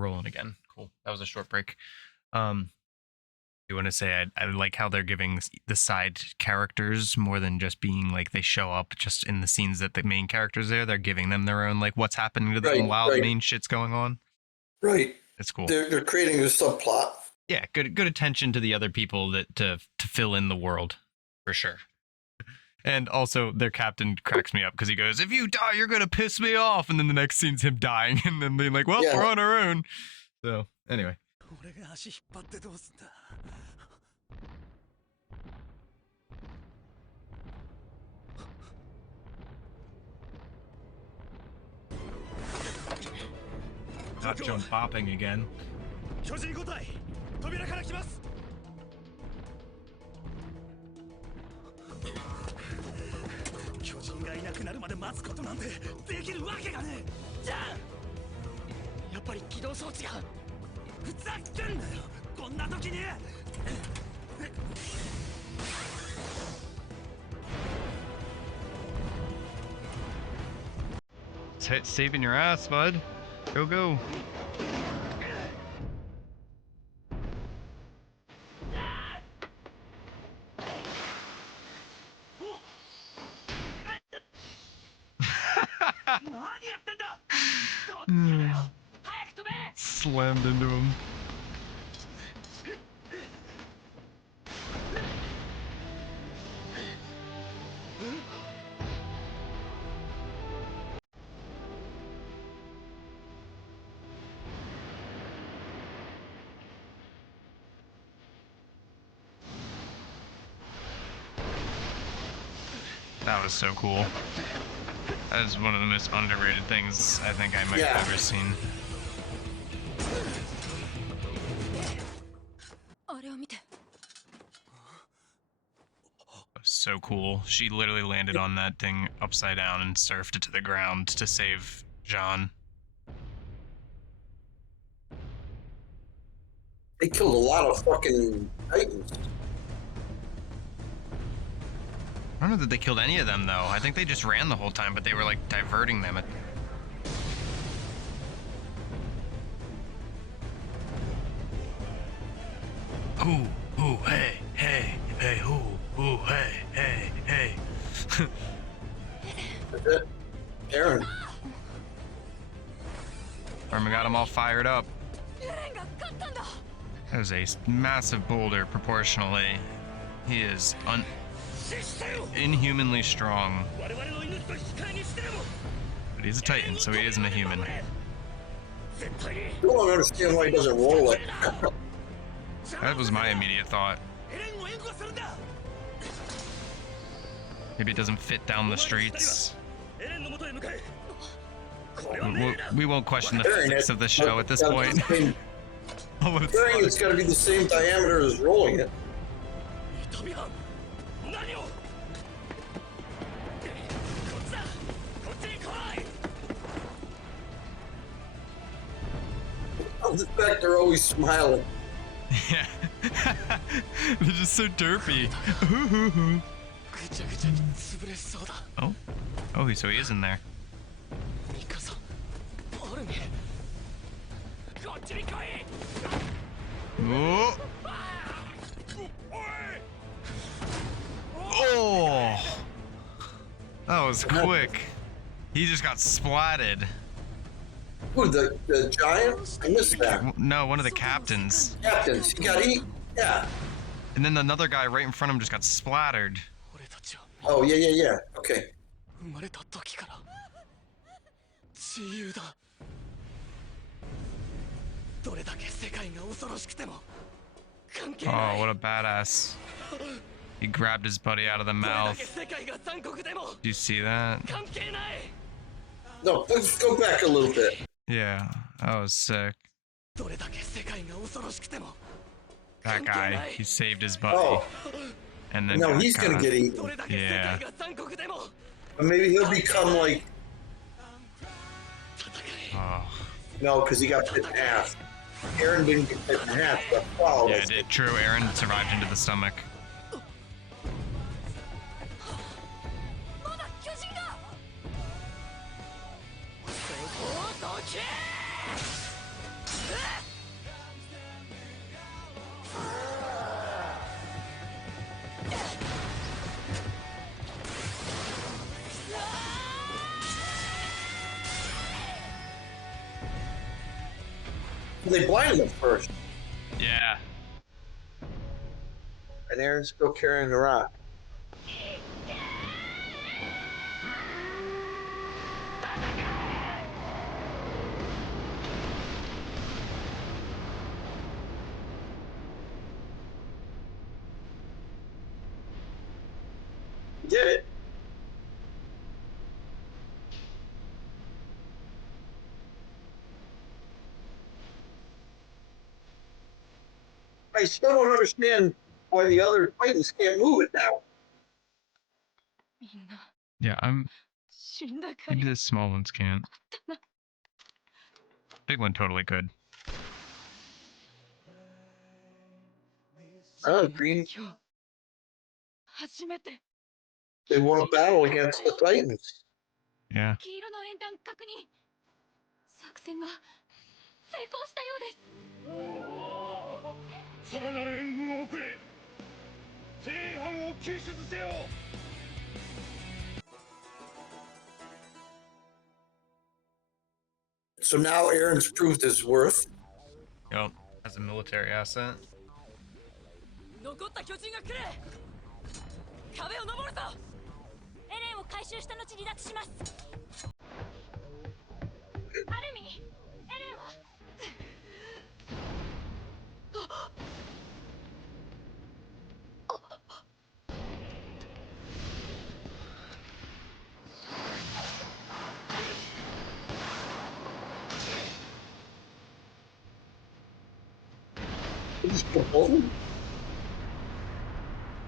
rolling again. Cool. That was a short break. You want to say I like how they're giving the side characters more than just being like they show up just in the scenes that the main characters there. They're giving them their own like what's happening to them while the main shit's going on. Right. It's cool. They're creating a subplot. Yeah, good attention to the other people that to fill in the world for sure. And also, their captain cracks me up because he goes, "If you die, you're gonna piss me off." And then the next scene's him dying, and then being like, "Well, we're on our own." So anyway. Not jump bopping again. Saving your ass, bud. Go. Slammed into him. That was so cool. That is one of the most underrated things I think I might have ever seen. So cool. She literally landed on that thing upside down and surfed it to the ground to save Jean. They killed a lot of fucking Titans. I don't know that they killed any of them, though. I think they just ran the whole time, but they were, like, diverting them. Ooh, hey, ooh, hey. That's it. Eren. Armin got him all fired up. That was a massive boulder, proportionally. He is inhumanly strong. But he's a Titan, so he isn't a human. I don't understand why he doesn't roll it. That was my immediate thought. Maybe it doesn't fit down the streets. We won't question the physics of the show at this point. Carrying it's got to be the same diameter as rolling it. Oh, the fact they're always smiling. Yeah. They're just so derpy. Oh, so he is in there. Oh! That was quick. He just got splatted. Who, the giant? I missed that. No, one of the captains. Captains. He got eaten? Yeah. And then another guy right in front of him just got splattered. Oh, yeah. Okay. Oh, what a badass. He grabbed his buddy out of the mouth. Do you see that? No, let's go back a little bit. Yeah, that was sick. That guy, he saved his buddy. Oh. And then no, he's gonna get eaten. Yeah. But maybe he'll become like... Oh. No, because he got bit in half. Eren didn't get bit in half, but wow. Yeah, it did. True, Eren survived into the stomach. They blinded him first, Yeah. and Eren's still carrying the rock. He did it. I still don't understand why the other Titans can't move it now. Yeah, maybe the small ones can't. Big one totally could. Green. They won a battle against the Titans. Yeah. So now Eren's proved his worth. Yep. As a military asset. 残った巨人が来る。壁を登るぞ。エレンを回収した後離脱します。アルミ、エレンは。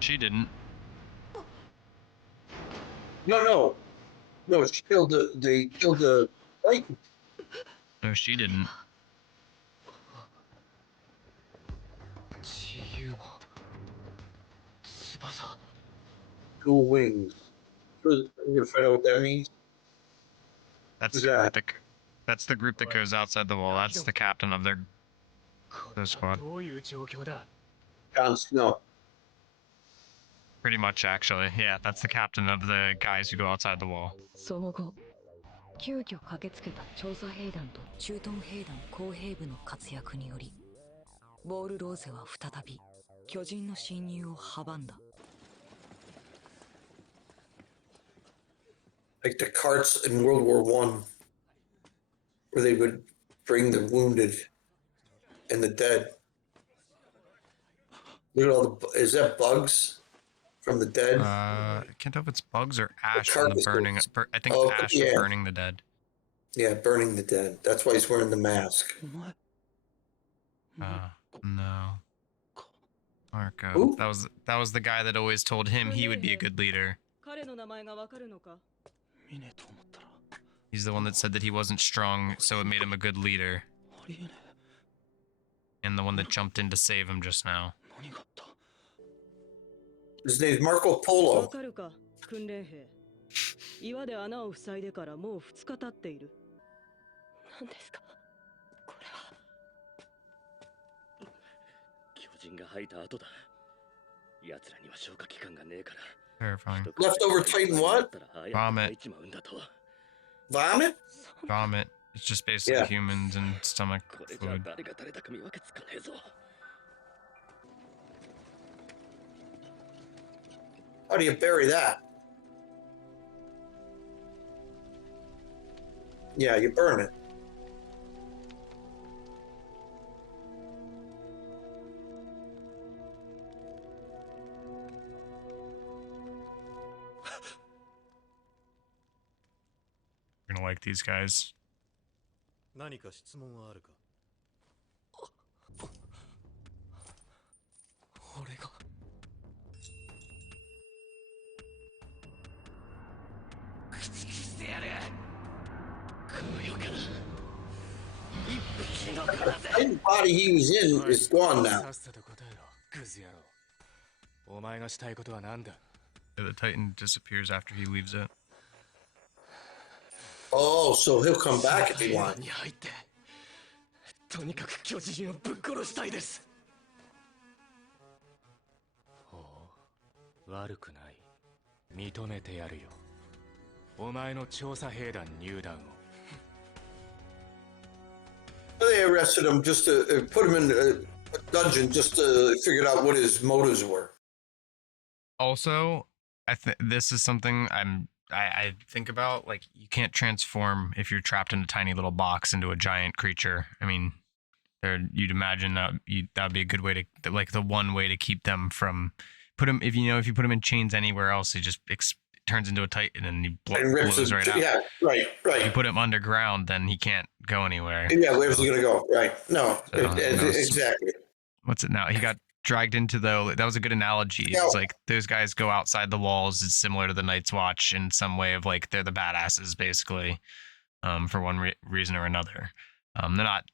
She didn't. No. She killed they killed the Titan. No, she didn't. Dual wings. I'm gonna find out what that means. That's Who's the group that? that's the group that goes outside the wall. That's the captain of their squad. Jon Snow. Pretty much, actually. Yeah, that's the captain of the guys who go outside the wall. その後、急遽駆けつけた調査兵団と駐屯兵団工兵部の活躍により、ボールローゼは再び巨人の侵入を阻んだ。Like the carts in World War I, where they would bring the wounded and the dead. Look at all the. Is that bugs from the dead? I can't tell if it's bugs or ash from the carcasses. burning. I think Oh, it's ash yeah. from burning the dead. Yeah, burning the dead. That's why he's wearing the mask. No. Marco. Who? That was the guy that always told him he would be a good leader. 彼の名前がわかるのか? He's the one that said that he wasn't strong, so it made him a good leader. And the one that jumped in to save him just now. His name's Marco Polo. わかるか、訓練兵。岩で穴を塞いでからもう2日経っている。何ですか、これは。巨人が吐いた後だ。奴らには消化器官がねえから。Terrifying. Leftover Titan what? Vomit. Vomit? Vomit. It's just basically humans and stomach food. How do you bury that? Yeah, you burn it. You're gonna like these guys. 何か質問はあるか? 俺が口にしてやる。この世から一匹残らず。 Any body he was in is gone now. さっさと答えろ、クズ野郎。お前がしたいことは何だ? The Titan disappears after he leaves it. Oh, so he'll come back if he wants. に入ってどとにかく巨人をぶっ殺したいです。ほう、悪くない。認めてやるよ。お前の調査兵団入団を。They arrested him just to put him in a dungeon just to figure out what his motives were. Also, this is something I think about. Like, you can't transform if you're trapped in a tiny little box into a giant creature. I mean, you'd imagine that that'd be a good way to, like, the one way to keep them from put him, if you put him in chains anywhere else, he just turns into a titan and he blows right out. Yeah, right. If you put him underground, then he can't go anywhere. Yeah, where's he gonna go? Right. No, exactly. What's it now? He got dragged into that was a good analogy. It's like those guys go outside the walls. It's similar to the Night's Watch in some way of, like, they're the badasses basically, for one reason or another.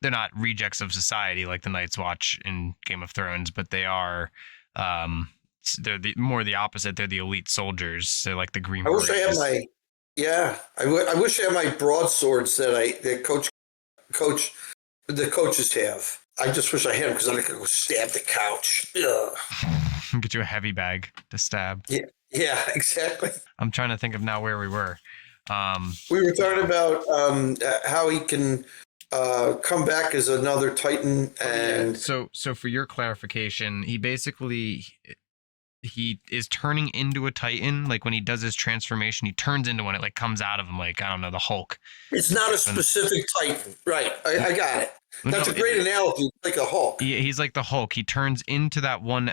They're not rejects of society like the Night's Watch in Game of Thrones, but they are, they're more the opposite. They're the elite soldiers. They're like the Green Berets. I wish I had my, yeah, I wish I had my broadswords that the coaches have. I just wish I had them because then I could go stab the couch. Ugh. Get you a heavy bag to stab. Yeah, exactly. I'm trying to think of now where we were. We were talking about how he can come back as another Titan, and so for your clarification, he is turning into a Titan. Like, when he does his transformation, he turns into one. It, like, comes out of him, like, I don't know, the Hulk. It's not a specific Titan, right? I got it. That's a great analogy, like a Hulk. He's like the Hulk. He turns into that one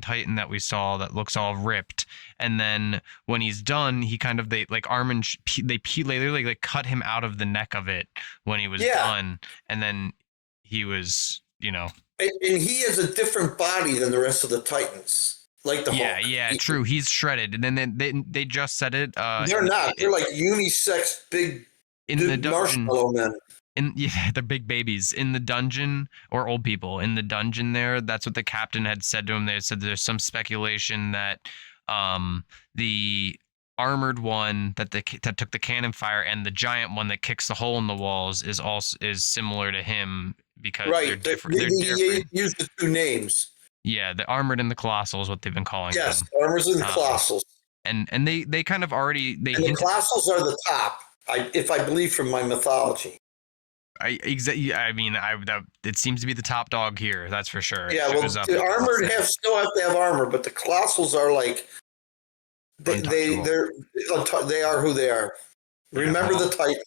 Titan that we saw that looks all ripped, and then when he's done, he kind of, they like Armin, they literally, like, cut him out of the neck of it when he was done, and then he was, And he has a different body than the rest of the Titans. Like the Hulk. Yeah, true. He's shredded, and then they just said it. They're not. They're like unisex, big in the dungeon. Marshmallow men. They're big babies in the dungeon, or old people in the dungeon. That's what the captain had said to him. They said there's some speculation that the armored one that took the cannon fire and the giant one that kicks the hole in the walls is similar to him, because they're different. They're different. Use the two names. Yeah, the armored and the colossal is what they've been calling them. Yes, armors and the colossals. And they kind of already the colossals are the top. If I believe from my mythology. It seems to be the top dog here. That's for sure. Yeah, well, the armored still have to have armor, but the colossals are like they are who they are. Remember the Titan.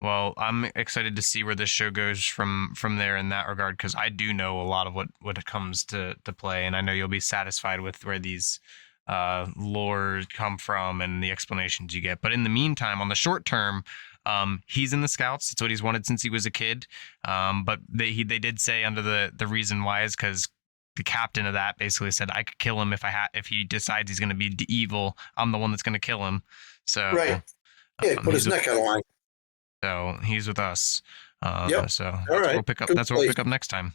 Well, I'm excited to see where this show goes from there in that regard, because I do know a lot of what comes to play, and I know you'll be satisfied with where these lore come from and the explanations you get. But in the meantime, on the short term, he's in the Scouts. That's what he's wanted since he was a kid. But they did say under the reason why is because the captain of that basically said, I could kill him if he decides he's going to be evil. I'm the one that's going to kill him. So right, yeah, put his neck on the line. So he's with us. Yep. So all right. We'll pick up. That's what we'll pick up next time.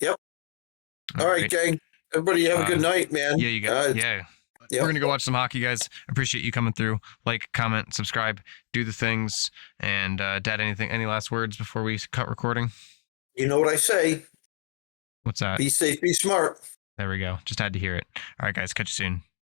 Yep. All right, gang. Everybody have a good night, man. Yeah, you got. Yeah. Yep. We're gonna go watch some hockey, guys. Appreciate you coming through. Like, comment, subscribe, do the things. And Dad, any last words before we cut recording? You know what I say. What's that? Be safe, be smart. There we go. Just had to hear it. All right, guys. Catch you soon.